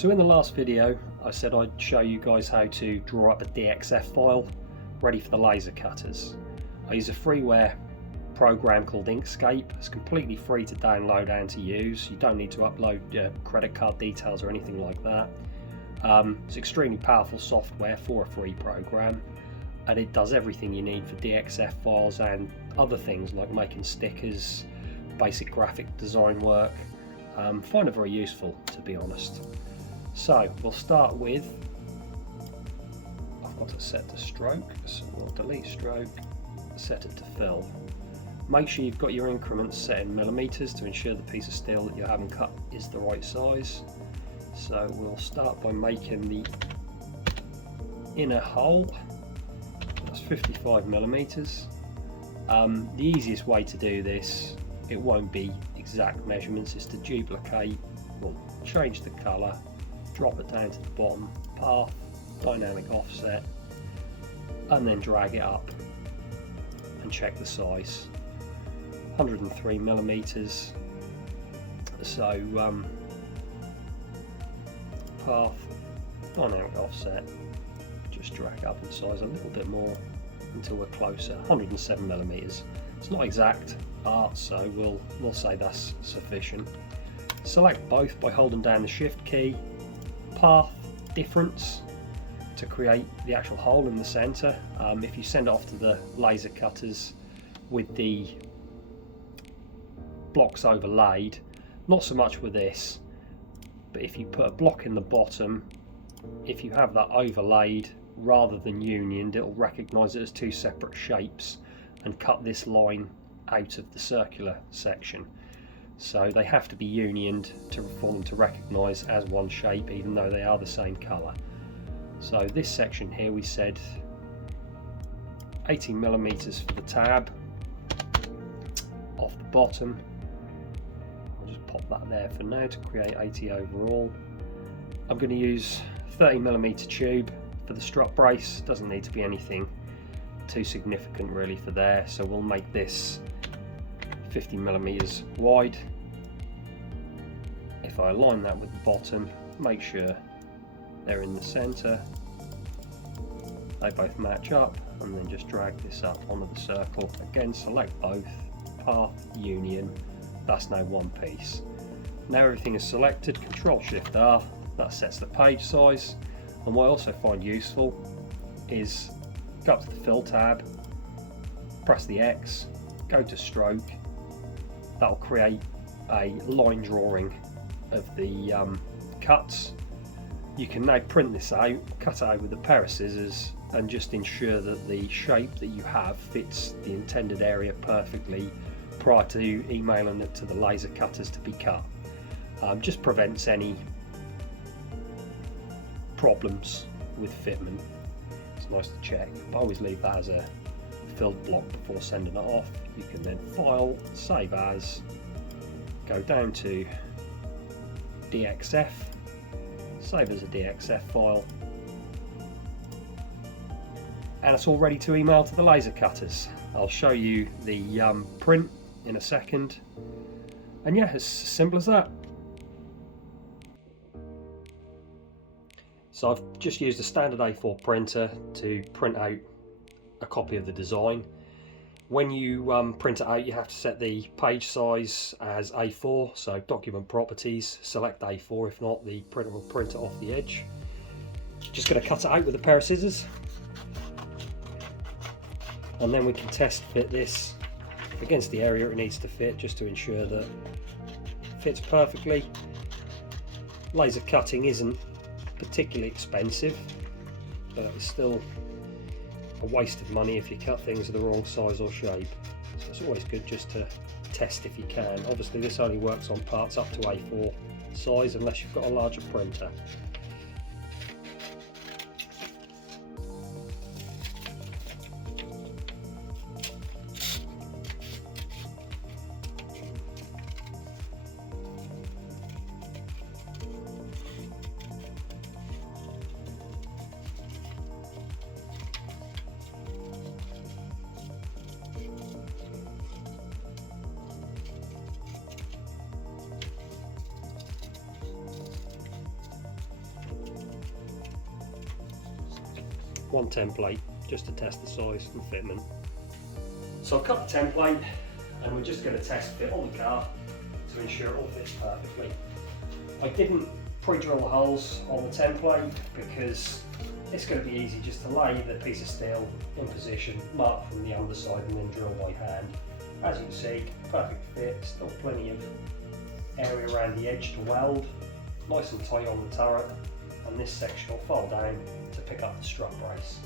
So in the last video I said I'd show you guys how to draw up a DXF file ready for the laser cutters. I use a freeware program called Inkscape. It's completely free to download and to use. You don't need to upload credit card details or anything like that. It's extremely powerful software for a free program, and it does everything you need for DXF files and other things like making stickers, basic graphic design work. Find it very useful, to be honest. So we'll start with, I've got to set the stroke, so we'll delete stroke, set it to fill. Make sure you've got your increments set in millimeters to ensure the piece of steel that you're having cut is the right size. So we'll start by making the inner hole. That's 55 millimeters. The easiest way to do this, it won't be exact measurements, is to duplicate, we'll change the color, drop it down to the bottom, path, dynamic offset, and then drag it up and check the size. 103 millimeters. So path, dynamic offset, just drag up in size a little bit more until we're closer. 107 millimeters. It's not exact art, so we'll say that's sufficient. Select both by holding down the shift key. Path difference to create the actual hole in the center. If you send it off to the laser cutters with the blocks overlaid, not so much with this, but if you put a block in the bottom, if you have that overlaid rather than unioned, it'll recognize it as two separate shapes and cut this line out of the circular section. So they have to be unioned for them to recognize as one shape, even though they are the same color. So this section here, we said 18 millimeters for the tab off the bottom. I'll just pop that there for now to create 80 overall. I'm going to use 30 millimeter tube for the strut brace. Doesn't need to be anything too significant really for there, so we'll make this 50 millimeters wide. If I align that with the bottom, make sure they're in the center, they both match up, and then just drag this up onto the circle. Again, select both, path, union, that's now one piece. Now everything is selected, Control Shift R, that sets the page size. And what I also find useful is go up to the fill tab, press the X, go to stroke. That'll create a line drawing of the cuts. You can now print this out, cut it out with a pair of scissors, and just ensure that the shape that you have fits the intended area perfectly prior to emailing it to the laser cutters to be cut. Just prevents any problems with fitment. It's nice to check, but I always leave that as a filled block before sending it off. You can then file, save as, go down to DXF, save as a DXF file, and it's all ready to email to the laser cutters. I'll show you the print in a second, and yeah, it's as simple as that. So I've just used a standard A4 printer to print out a copy of the design. When you print it out, you have to set the page size as A4, so document properties, select A4, if not the printer will print it off the edge. Just going to cut it out with a pair of scissors, and then we can test fit this against the area it needs to fit, just to ensure that it fits perfectly. Laser cutting isn't particularly expensive, but it's still a waste of money if you cut things of the wrong size or shape. So it's always good just to test if you can. Obviously this only works on parts up to A4 size unless you've got a larger printer. one template just to test the size and fitment. So I've cut the template and we're just going to test fit on the car to ensure it all fits perfectly. I didn't pre-drill the holes on the template because it's going to be easy just to lay the piece of steel in position, mark from the underside and then drill by hand. As you can see, perfect fit, still plenty of area around the edge to weld, nice and tight on the turret, and this section will fold down to pick up the strut brace.